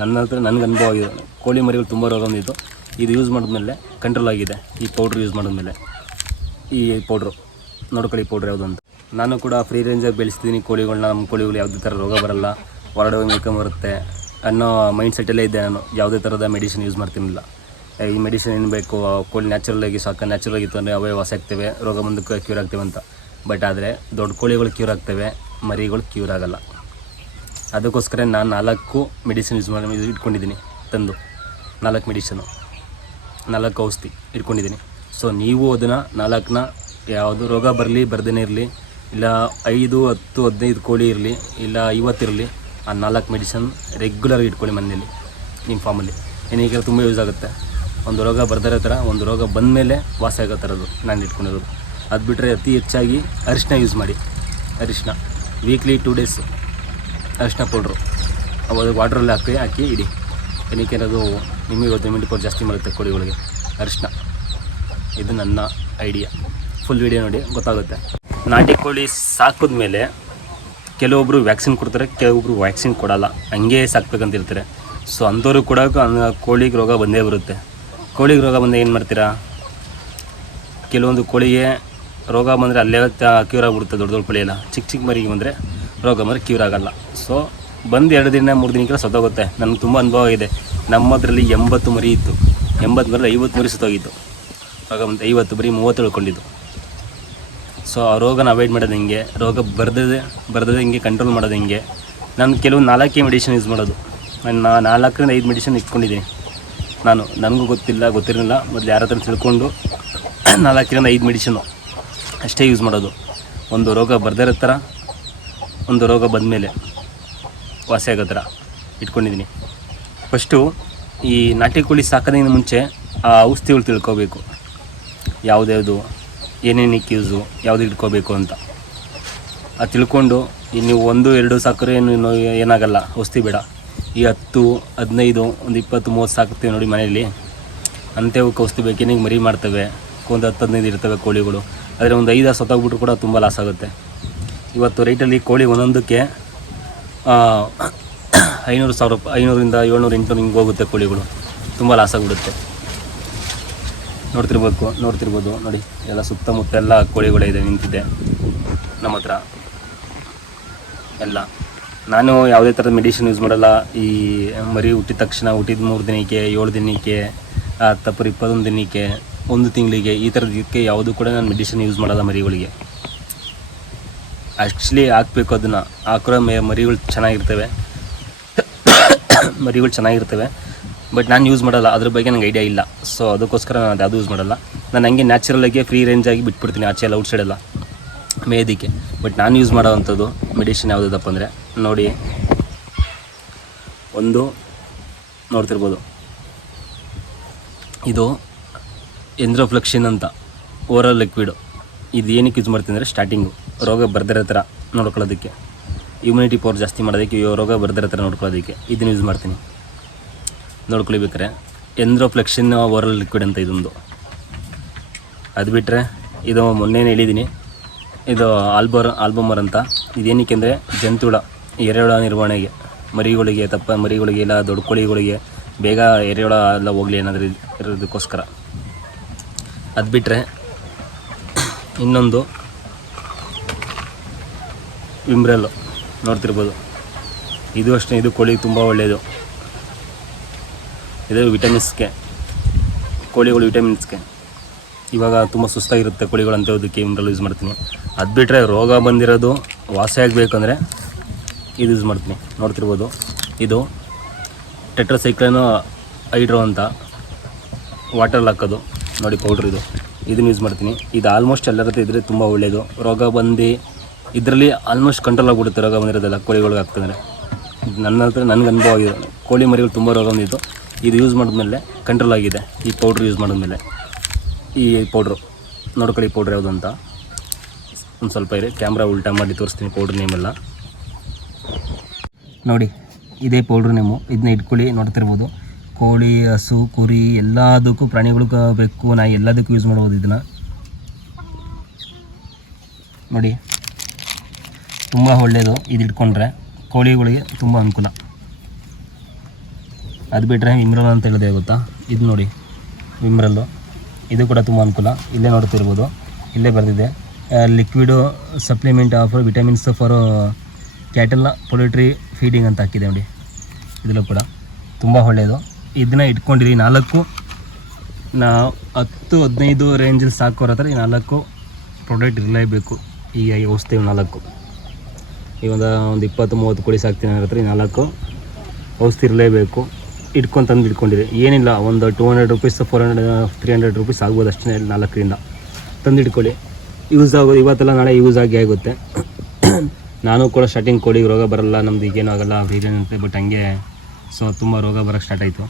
ನನ್ನ ಹತ್ರ ನನಗೆ ಅನುಭವ ಆಗಿದೆ. ಕೋಳಿ ಮರಿಗಳು ತುಂಬ ರೋಗ ಬಂದಿತ್ತು. ಇದು ಯೂಸ್ ಮಾಡಿದ್ಮೇಲೆ ಕಂಟ್ರೋಲ್ ಆಗಿದೆ. ಈ ಪೌಡ್ರ್ ಯೂಸ್ ಮಾಡಿದ್ಮೇಲೆ. ಈ ಪೌಡ್ರು ನೋಡ್ಕೊಳ್ಳಿ ಪೌಡ್ರ್ ಯಾವುದು ಅಂತ. ನಾನು ಕೂಡ ಫ್ರೀ ರೇಂಜಾಗಿ ಬೆಳೆಸ್ತೀನಿ ಕೋಳಿಗಳನ್ನ ನಮ್ಮ ಕೋಳಿಗಳು ಯಾವುದೇ ಥರ ರೋಗ ಬರಲ್ಲ. ಹೊರಗಡೆ ಬರುತ್ತೆ ಅನ್ನೋ ಮೈಂಡ್ ಸೆಟ್ಟಲ್ಲೇ ಇದ್ದೆ ನಾನು. ಯಾವುದೇ ಥರದ ಮೆಡಿಸಿನ್ ಯೂಸ್ ಮಾಡ್ತಿರ್ಲಿಲ್ಲ. ಈ ಮೆಡಿಸಿನ್ ಏನು ಬೇಕು? ಕೋಳಿ ನ್ಯಾಚುರಲಾಗಿ ಸಾಕ ನ್ಯಾಚುರಲ್ ಆಗಿತ್ತು ಅಂದರೆ ಅವೇ ವಾಸ ಆಗ್ತೇವೆ. ರೋಗ ಬಂದಕ್ಕೆ ಕ್ಯೂರ್ ಆಗ್ತೇವೆ ಅಂತ. ಬಟ್ ಆದರೆ ದೊಡ್ಡ ಕೋಳಿಗಳು ಕ್ಯೂರ್ ಆಗ್ತವೆ. ಮರಿಗಳು ಕ್ಯೂರ್ ಆಗಲ್ಲ. ಅದಕ್ಕೋಸ್ಕರ ನಾನು ನಾಲ್ಕು ಮೆಡಿಸಿನ್ ಯೂಸ್ ಮಾಡಿ ಇಟ್ಕೊಂಡಿದ್ದೀನಿ, ತಂದು. ನಾಲ್ಕು ಮೆಡಿಸನು, ನಾಲ್ಕು ಔಷಧಿ ಇಟ್ಕೊಂಡಿದ್ದೀನಿ. ಸೊ ನೀವು ಅದನ್ನು ನಾಲ್ಕನ್ನ ಯಾವುದು ರೋಗ ಬರಲಿ ಬರ್ದೇ ಇರಲಿ, ಇಲ್ಲ ಐದು, ಹತ್ತು, ಹದಿನೈದು ಕೋಳಿ ಇರಲಿ, ಇಲ್ಲ ಐವತ್ತಿರಲಿ ಆ ನಾಲ್ಕು ಮೆಡಿಸನ್ ರೆಗ್ಯುಲರ್ ಇಟ್ಕೊಳ್ಳಿ ಮನೆಯಲ್ಲಿ, ನಿಮ್ಮ ಫಾರ್ಮಲ್ಲಿ ಏನೀಗ ತುಂಬ ಯೂಸ್ ಆಗುತ್ತೆ. ಒಂದು ರೋಗ ಬರ್ದಿರೋ ಥರ, ಒಂದು ರೋಗ ಬಂದ ಮೇಲೆ ವಾಸ ಆಗೋ ಥರದ್ದು ನಾನು ಇಟ್ಕೊಂಡಿರೋದು. ಅದು ಬಿಟ್ಟರೆ ಅತಿ ಹೆಚ್ಚಾಗಿ ಅರಿಶಿನ ಯೂಸ್ ಮಾಡಿ. ಅರಿಶಿನ ವೀಕ್ಲಿ ಟೂ ಡೇಸ್ ಅರಿಶಿನ ಪೌಡ್ರು. ಅವಾಗ ವಾಟ್ರಲ್ಲಿ ಹಾಕಿ ಹಾಕಿ ಇಡಿ. ಏನಕ್ಕೆ ಅದು ನಿಮಗೆ ಗೊತ್ತು ಇಮ್ಯುನಿಟಿ ಪವರ್ ಜಾಸ್ತಿ ಮಾಡುತ್ತೆ ಕೋಳಿಗಳಿಗೆ ಅರಿಶಿನ ಇದು ನನ್ನ ಐಡಿಯಾ ಫುಲ್ ವಿಡಿಯೋ ನೋಡಿ, ಗೊತ್ತಾಗುತ್ತೆ. ನಾಟಿ ಕೋಳಿ ಸಾಕಿದ್ಮೇಲೆ ಕೆಲವೊಬ್ಬರು ವ್ಯಾಕ್ಸಿನ್ ಕೊಡ್ತಾರೆ ಕೆಲವೊಬ್ಬರು ವ್ಯಾಕ್ಸಿನ್ ಕೊಡಲ್ಲ. ಹಂಗೆ ಸಾಕ್ಬೇಕಂತ ಇರ್ತಾರೆ ಸೊ ಅಂಥವ್ರು ಕೂಡ ಕೋಳಿಗೆ ರೋಗ ಬಂದೇ ಬರುತ್ತೆ. ಕೋಳಿಗೆ ರೋಗ ಬಂದೇ ಏನು ಮಾಡ್ತೀರಾ? ಕೆಲವೊಂದು ಕೋಳಿಗೆ ರೋಗ ಬಂದರೆ ಅಲ್ಲೇ ಕ್ಯೂರ್ ಆಗಿಬಿಡುತ್ತೆ ದೊಡ್ಡ ದೊಡ್ಡ ಕೋಳಿ ಎಲ್ಲ ಚಿಕ್ಕ ಚಿಕ್ಕ ಮರಿಗೆ ಬಂದರೆ ರೋಗ ಬಂದರೆ ಕ್ಯೂರ್ ಆಗೋಲ್ಲ. ಸೊ ಬಂದು ಎರಡು ದಿನ, ಮೂರು ದಿನಕ್ಕೆ ಸತ್ತೋಗುತ್ತೆ. ನನಗೆ ತುಂಬ ಅನುಭವ ಇದೆ. ನಮ್ಮದರಲ್ಲಿ ಎಂಬತ್ತು ಮರಿ ಇತ್ತು. ಎಂಬತ್ತು ಮರಿ ಐವತ್ತು ಮರಿ ಸತ್ತೋಗಿತ್ತು ರೋಗ ಬಂದು ಐವತ್ತು ಮರಿ ಮೂವತ್ತು ಉಳ್ಕೊಂಡಿದ್ದು ಸೊ ಆ ರೋಗನ ಅವಾಯ್ಡ್ ಮಾಡೋದು ಹೆಂಗೆ? ರೋಗ ಬರ್ದದೆ ಬರ್ದದೆ ಹಿಂಗೆ ಕಂಟ್ರೋಲ್ ಮಾಡೋದು ಹೆಂಗೆ? ನಾನು ಕೆಲವು ನಾಲ್ಕೇ ಮೆಡಿಷನ್ ಯೂಸ್ ಮಾಡೋದು. ನಾನು ನಾಲ್ಕರಿಂದ ಐದು ಮೆಡಿಷನ್ ಇಟ್ಕೊಂಡಿದ್ದೀನಿ. ನಾನು, ನನಗೂ ಗೊತ್ತಿಲ್ಲ, ಗೊತ್ತಿರಲಿಲ್ಲ. ಮೊದಲು ಯಾರ ಹತ್ರ ತಿಳ್ಕೊಂಡು ನಾಲ್ಕರಿಂದ ಐದು ಮೆಡಿಷನು ಅಷ್ಟೇ ಯೂಸ್ ಮಾಡೋದು. ಒಂದು ರೋಗ ಬರ್ದಿರೋ ಥರ ಒಂದು ರೋಗ ಬಂದಮೇಲೆ ವಾಸಿ ಆಗೋ ಥರ ಇಟ್ಕೊಂಡಿದ್ದೀನಿ. ಫಸ್ಟು ಈ ನಾಟಿ ಕೋಳಿ ಸಾಕೋದಿನ ಮುಂಚೆ ಆ ಔಷಧಿಗಳು ತಿಳ್ಕೊಬೇಕು. ಯಾವುದ್ಯಾವುದು ಏನೇನಕ್ಕೆ ಯೂಸು ಯಾವುದು ಇಟ್ಕೋಬೇಕು ಅಂತ. ಅದು ತಿಳ್ಕೊಂಡು ನೀವು ಒಂದು, ಎರಡು ಸಾಕಿದ್ರೆ ಏನು ಏನು ಏನಾಗಲ್ಲ, ಔಷಧಿ ಬೇಡ. ಈ ಹತ್ತು, ಹದಿನೈದು, ಒಂದು ಇಪ್ಪತ್ತು, ಮೂವತ್ತು ಸಾಕ್ತೀವಿ ನೋಡಿ ಮನೆಯಲ್ಲಿ. ಅಂಥವಕ್ಕೆ ಔಷಧಿ ಬೇಕೇನಿಗೆ ಮರಿ ಮಾಡ್ತವೆ? ಒಂದು ಹತ್ತು, ಹದಿನೈದು ಇರ್ತವೆ ಕೋಳಿಗಳು. ಆದರೆ ಒಂದು ಐದು, ಆರು ಸತ್ತೋಗ್ಬಿಟ್ರು ಕೂಡ ತುಂಬ ಲಾಸ್ ಆಗುತ್ತೆ. ಇವತ್ತು ರೈಟಲ್ಲಿ ಕೋಳಿ ಒಂದೊಂದಕ್ಕೆ ಐನೂರು ಸಾವಿರ ರೂಪಾಯಿ ಐನೂರಿಂದ ಏಳ್ನೂರು, ಎಂಟುನೂರು ಹಿಂಗೆ ಹೋಗುತ್ತೆ ಕೋಳಿಗಳು. ತುಂಬ ಲಾಸ್ ಆಗಿಬಿಡುತ್ತೆ. ನೋಡ್ತಿರ್ಬೇಕು, ನೋಡ್ತಿರ್ಬೋದು. ನೋಡಿ, ಎಲ್ಲ ಸುತ್ತಮುತ್ತ ಎಲ್ಲ ಕೋಳಿಗಳೇ ಇದೆ, ನಿಂತಿದೆ. ನಮ್ಮ ಹತ್ರ. ಎಲ್ಲ. ನಾನು ಯಾವುದೇ ಥರದ ಮೆಡಿಸಿನ್ ಯೂಸ್ ಮಾಡಲ್ಲ. ಈ, ಮರಿ ಹುಟ್ಟಿದ ತಕ್ಷಣ, ಹುಟ್ಟಿದ ಮೂರು ದಿನಕ್ಕೆ, ಏಳು ದಿನಕ್ಕೆ ತಪ್ಪರು ಇಪ್ಪತ್ತೊಂದು ದಿನಕ್ಕೆ, ಒಂದು ತಿಂಗಳಿಗೆ ಈ ಥರದಕ್ಕೆ ಯಾವುದೂ ಕೂಡ ನಾನು ಮೆಡಿಸಿನ್ ಯೂಸ್ ಮಾಡಲ್ಲ ಮರಿಗಳಿಗೆ. ಆ್ಯಕ್ಚುಲಿ ಹಾಕ್ಬೇಕು ಅದನ್ನು. ಹಾಕಿರೋ ಮೇ ಮರಿಗಳು ಚೆನ್ನಾಗಿರ್ತವೆ. ಮರಿಗಳು ಚೆನ್ನಾಗಿರ್ತವೆ. ಬಟ್ ನಾನು ಯೂಸ್ ಮಾಡಲ್ಲ. ಅದ್ರ ಬಗ್ಗೆ ನನಗೆ ಐಡಿಯಾ ಇಲ್ಲ. ಸೊ ಅದಕ್ಕೋಸ್ಕರ ನಾನು ಅದು ಯೂಸ್ ಮಾಡಲ್ಲ. ನಾನು ಹಂಗೆ ನ್ಯಾಚುರಲಾಗಿ ಫ್ರೀ ರೇಂಜಾಗಿ ಬಿಟ್ಬಿಡ್ತೀನಿ. ಆಚೆ ಎಲ್ಲ ಔಟ್ಸೈಡ್ ಎಲ್ಲ. ಮೇದಿಕ್ಕೆ. ಬಟ್ ನಾನು ಯೂಸ್ ಮಾಡೋವಂಥದ್ದು ಮೆಡಿಸಿನ್ ಯಾವುದಪ್ಪ ಅಂದರೆ, ನೋಡಿ. ಒಂದು, ನೋಡ್ತಿರ್ಬೋದು. ಇದು ಎಂದ್ರೋಫ್ಲಕ್ಷಿನ್ ಅಂತ. ಓರಲ್ ಲಿಕ್ವಿಡು ಇದು ಏನಕ್ಕೆ ಯೂಸ್ ಮಾಡ್ತೀನಿ ಅಂದರೆ ಸ್ಟಾರ್ಟಿಂಗು ರೋಗ ಬರ್ದಿರೋ ಥರ ನೋಡ್ಕೊಳ್ಳೋದಕ್ಕೆ. ಇಮ್ಯುನಿಟಿ ಪವರ್ ಜಾಸ್ತಿ ಮಾಡೋದಕ್ಕೆ ರೋಗ ಬರ್ದಿರೋ ಥರ ನೋಡ್ಕೊಳ್ಳೋದಕ್ಕೆ ಇದನ್ನು ಯೂಸ್ ಮಾಡ್ತೀನಿ. ನೋಡ್ಕೊಳ್ಬೇಕಾರೆ ಎಂದ್ರೋಫ್ಲೆಕ್ಷನ್ ಓರಲ್ ಲಿಕ್ವಿಡ್ ಅಂತ ಇದೊಂದು. ಅದು ಬಿಟ್ಟರೆ ಇದು ಮೊನ್ನೆನೇ ಹೇಳಿದ್ದೀನಿ ಇದು ಆಲ್ಬರ್ ಆಲ್ಬಮರ್ ಅಂತ. ಇದೇನಕ್ಕೆ ಅಂದರೆ ಜಂತುಳ, ಎರೆಹುಳ ನಿರ್ವಹಣೆಗೆ, ಮರಿಗಳಿಗೆ ತಪ್ಪ, ಮರಿಗಳಿಗೆ ಇಲ್ಲ, ದೊಡ್ಡ ಕೋಳಿಗಳಿಗೆ ಬೇಗ ಎರೆಹುಳ ಎಲ್ಲ ಹೋಗಲಿ ಏನಾದರೂ ಇರೋದಕ್ಕೋಸ್ಕರ. ಅದು ಬಿಟ್ಟರೆ ಇನ್ನೊಂದು ವಿಮ್ರೆಲ್ಲು ನೋಡ್ತಿರ್ಬೋದು. ಇದು ಅಷ್ಟೇ, ಇದು ಕೋಳಿಗೆ ತುಂಬ ಒಳ್ಳೆಯದು. ಇದು ವಿಟಮಿನ್ಸ್ಗೆ ಕೋಳಿಗಳು ವಿಟಮಿನ್ಸ್ಗೆ ಇವಾಗ ತುಂಬ ಸುಸ್ತಾಗಿರುತ್ತೆ ಕೋಳಿಗಳು ಅದಕ್ಕೆ ವಿಮ್ರೆಲ್ ಯೂಸ್ ಮಾಡ್ತೀನಿ. ಅದು ಬಿಟ್ಟರೆ ರೋಗ ಬಂದಿರೋದು ವಾಸಿ ಆಗಬೇಕಂದ್ರೆ ಇದು ಯೂಸ್ ಮಾಡ್ತೀನಿ. ನೋಡ್ತಿರ್ಬೋದು. ಇದು ಟೆಟ್ರಸೈಕ್ಲನು ಹೈಡ್ರೋ ಅಂತ ವಾಟರ್ಲ್ಲಿ ಹಾಕೋದು ನೋಡಿ ಪೌಡ್ರ್ ಇದು. ಇದನ್ನು ಯೂಸ್ ಮಾಡ್ತೀನಿ. ಇದು ಆಲ್ಮೋಸ್ಟ್ ಎಲ್ಲರ ಇದ್ರೆ ತುಂಬ ಒಳ್ಳೆಯದು ರೋಗ ಬಂದು ಇದರಲ್ಲಿ ಆಲ್ಮೋಸ್ಟ್ ಕಂಟ್ರೋಲ್ ಆಗಿಬಿಡುತ್ತೆ ರೋಗ ಬಂದಿರೋದೆಲ್ಲ ಕೋಳಿಗಳಿಗೆ ಹಾಕ್ತಂದರೆ. ನನ್ನ ಹತ್ರ ನನಗೆ ಅನುಭವ ಆಗಿದೆ. ಕೋಳಿ ಮರಿಗಳು ತುಂಬ ರೋಗ ಬಂದಿದ್ದು ಇದು ಯೂಸ್ ಮಾಡಿದ್ಮೇಲೆ ಕಂಟ್ರೋಲ್ ಆಗಿದೆ. ಈ ಪೌಡ್ರ್ ಯೂಸ್ ಮಾಡಿದ್ಮೇಲೆ. ಈ ಪೌಡ್ರು ನೋಡ್ಕೊಳ್ಳಿ ಪೌಡ್ರ್ ಯಾವುದು ಅಂತ. ಒಂದು ಸ್ವಲ್ಪ ಇರಿ. ಕ್ಯಾಮ್ರಾ ಉಲ್ಟಾ ಮಾಡಿ ತೋರಿಸ್ತೀನಿ ಪೌಡ್ರ್ ನೇಮೆಲ್ಲ ನೋಡಿ, ಇದೇ ಪೌಡ್ರ್ ನೇಮು ಇದನ್ನ ಇಟ್ಕೊಳ್ಳಿ ನೋಡ್ತಿರ್ಬೋದು ಕೋಳಿ, ಹಸು, ಕುರಿ ಎಲ್ಲದಕ್ಕೂ ಪ್ರಾಣಿಗಳಿಗೂ ಬೆಕ್ಕು, ನಾಯಿ ಎಲ್ಲದಕ್ಕೂ ಯೂಸ್ ಮಾಡ್ಬೋದು ಇದನ್ನು. ನೋಡಿ, ತುಂಬ ಒಳ್ಳೆಯದು ಇದು ಇಟ್ಕೊಂಡ್ರೆ. ಕೋಳಿಗಳಿಗೆ ತುಂಬ ಅನುಕೂಲ. ಅದು ಬಿಟ್ಟರೆ ವಿಮ್ರಲ್ ಅಂತ ಹೇಳಿದೆ ಗೊತ್ತಾ? ಇದು ನೋಡಿ, ವಿಮ್ರಲ್ಲು. ಇದು ಕೂಡ ತುಂಬ ಅನುಕೂಲ. ಇಲ್ಲೇ ನೋಡ್ತಿರ್ಬೋದು. ಇಲ್ಲೇ ಬರೆದಿದೆ. Liquid supplement of vitamins for cattle poultry feeding ಅಂತ ಹಾಕಿದೆ ನೋಡಿ. ಇದರಲ್ಲೂ ಕೂಡ. ತುಂಬ ಒಳ್ಳೆಯದು ಇದನ್ನ ಇಟ್ಕೊಂಡಿದ್ದೀವಿ ನಾಲ್ಕು, ನಾ ಹತ್ತು, ಹದಿನೈದು ರೇಂಜಲ್ಲಿ ಸಾಕೋರ ಹತ್ರ ಈ ನಾಲ್ಕು ಪ್ರಾಡಕ್ಟ್ ಇರಲೇಬೇಕು ಈ ಔಷಧಿ ನಾಲ್ಕು. ಈ ಒಂದು ಒಂದು ಇಪ್ಪತ್ತು, ಮೂವತ್ತು ಕೋಳಿ ಸಾಕ್ತೀನಿ ಹತ್ರ ಈ ನಾಲ್ಕು ಔಷಧಿ ಇರಲೇಬೇಕು ಇಟ್ಕೊಂಡು ತಂದು ಇಟ್ಕೊಂಡಿರಿ. ಏನಿಲ್ಲ, ಒಂದು two hundred rupees four hundred three hundred rupees ಆಗ್ಬೋದು ಅಷ್ಟೇ ನಾಲ್ಕರಿಂದ. ತಂದು ಇಟ್ಕೊಳ್ಳಿ. ಯೂಸ್ ಆಗೋದು ಇವತ್ತೆಲ್ಲ ನಾಳೆ ಯೂಸ್ ಆಗಿ ಆಗುತ್ತೆ. ನಾನು ಕೂಡ ಸ್ಟಾರ್ಟಿಂಗ್ ಕೋಳಿಗೆ ರೋಗ ಬರಲ್ಲ, ನಮ್ದು ಈಗೇನು ಆಗಲ್ಲ ಅಂತ ಬಟ್ ಹಂಗೆ ಸೊ ತುಂಬ ರೋಗ ಬರೋಕ್ಕೆ ಸ್ಟಾರ್ಟ್ ಆಯಿತು.